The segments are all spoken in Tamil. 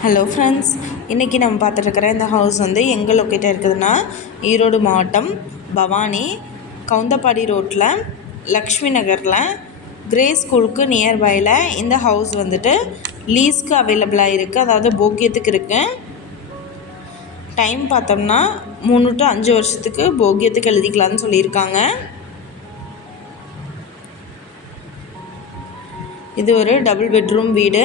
ஹலோ ஃப்ரெண்ட்ஸ் இன்றைக்கி நம்ம பார்த்துட்ருக்கிற இந்த ஹவுஸ் வந்து எங்கே லொக்கேட்டாக இருக்குதுன்னா ஈரோடு மாவட்டம் பவானி கவுந்தப்பாடி ரோட்டில் லக்ஷ்மி நகரில் கிரே ஸ்கூலுக்கு நியர்பையில் இந்த ஹவுஸ் வந்துட்டு லீஸ்க்கு அவைலபிளாக இருக்குது அதாவது போக்கியத்துக்கு இருக்குது டைம் பார்த்தோம்னா மூணு டு அஞ்சு வருஷத்துக்கு போக்கியத்துக்கு எழுதிக்கலாம்னு சொல்லியிருக்காங்க. இது ஒரு டபுள் பெட்ரூம் வீடு.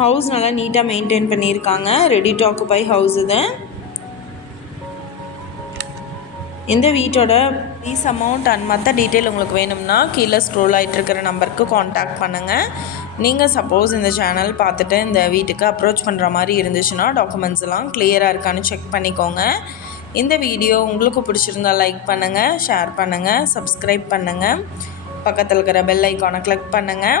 ஹவுஸ் நல்லா நீட்டாக மெயின்டைன் பண்ணியிருக்காங்க. ரெடி டு ஆக்குபை ஹவுஸ் இது. இந்த வீட்டோட ஃபீஸ் அமௌண்ட் அண்ட் மற்ற டீட்டெயில் உங்களுக்கு வேணும்னா கீழே ஸ்க்ரோல் ஆகிட்டு இருக்கிற நம்பருக்கு காண்டாக்ட் பண்ணுங்கள் நீங்கள் சப்போஸ் இந்த சேனல் பார்த்துட்டு இந்த வீட்டுக்கு அப்ரோச் பண்ணுற மாதிரி இருந்துச்சுன்னா டாக்குமெண்ட்ஸ் எல்லாம் கிளியராக இருக்கான்னு செக் பண்ணிக்கோங்க. இந்த வீடியோ உங்களுக்கு பிடிச்சிருந்தா லைக் பண்ணுங்கள் ஷேர் பண்ணுங்கள் சப்ஸ்கிரைப் பண்ணுங்கள் பக்கத்தில் இருக்கிற பெல் ஐக்கானை கிளிக் பண்ணுங்கள்